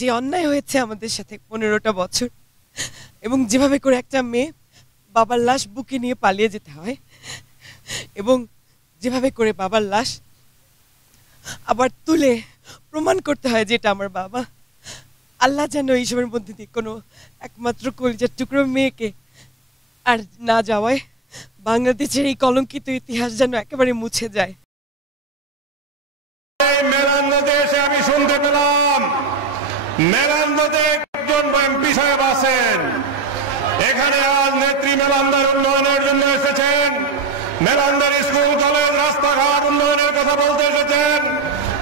যে অন্যায় হয়েছে আমাদের সাথে 15টা বছর এবং যেভাবে করে একটা মেয়ে বাবার লাশ বুকে নিয়ে পালিয়ে যেতে হয় এবং যেভাবে করে বাবার লাশ আবার তুলে প্রমাণ করতে হয় যে এটা আমার বাবা। আল্লাহ যেন এইসবের মধ্যে দিয়ে কোনো একমাত্র কলিজার টুকরো মেয়েকে আর না যাওয়ায় বাংলাদেশের এই কলঙ্কিত ইতিহাস যেন একেবারে মুছে যায়। মেলান্দে এসে আমি শুনতে পেলাম মেলান্দে একজন এমপি সাহেব আছেন, এখানে আজ নেত্রী মেলান্দার উন্নয়নের জন্য এসেছেন, মেলান্দার স্কুল কলেজ রাস্তাঘাট উন্নয়নের কথা বলতে এসেছেন,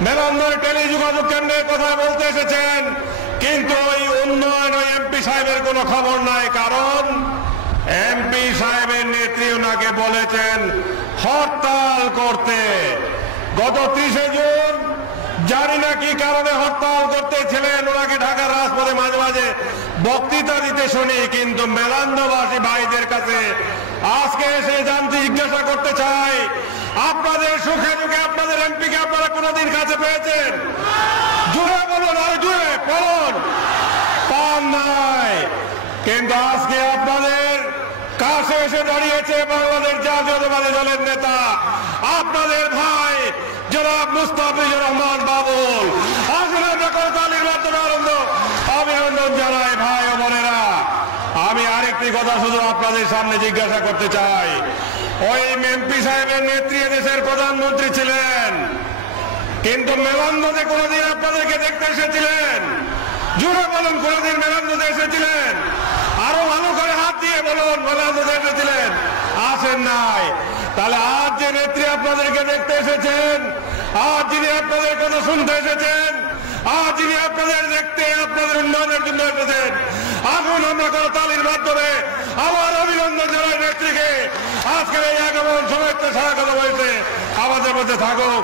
মেলান্দার টেলিযোগাযোগ কেন্দ্রের কথা বলতে এসেছেন, কিন্তু ওই উন্নয়ন ওই এমপি সাহেবের কোনো খবর নাই। কারণ এমপি সাহেবের নেত্রী ওনাকে বলেছেন হরতাল করতে। গত 30 জুন জানি না কি কারণে হরতাল করতেছিলেন, ওনাকে ঢাকার রাজপথে মাঝে মাঝে বক্তৃতা দিতে শুনি, কিন্তু মেলান্দবাসী ভাইদের কাছে আজকে এসে জানতে জিজ্ঞাসা করতে চাই, আপনাদের সুখে দুঃখে আপনাদের এমপিকে আপনারা কোনদিন কাছে পেয়েছেন? জুড়ে বলুন, আর জুড়ে বলুন। পান নাই। কিন্তু আজকে আপনাদের কাছে এসে দাঁড়িয়েছে বাংলাদেশ জাতীয়তাবাদী দলের নেতা, আপনাদের ভাই জনাব মুস্তাফিজুর রহমান বাবুল। আসলে আমরা করতালির মাধ্যমে অভিনন্দন জানাই। ভাই ও বোনেরা, আমি আরেকটি কথা শুধু আপনাদের সামনে জিজ্ঞাসা করতে চাই। ওই এমপি সাহেবের নেত্রী দেশের প্রধানমন্ত্রী ছিলেন, কিন্তু মেলান্দে কোনদিন আপনাদেরকে দেখতে এসেছিলেন? জুড়ে বলুন, কোনদিন মেলান্দে এসেছিলেন? আরো ভালো করে হাত দিয়ে বলুন, মেলান্দে এসেছিলেন? আসেন নাই। তাহলে আজ যে নেত্রী আপনাদেরকে দেখতে এসেছেন, আজ যিনি আপনাদের কথা শুনতে এসেছেন, আজ যিনি আপনাদের দেখতে আপনাদের উন্নয়নের জন্য এসেছেন, আসুন আমরা করতালির মাধ্যমে আবার অভিনন্দন জানাই নেত্রীকে। আজকের এই আগমন শুভেচ্ছা স্বাগত হয়েছে, আমাদের মধ্যে থাকুক।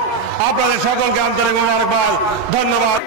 আপনাদের সকলকে আন্তরিক মোবারকবাদ, ধন্যবাদ।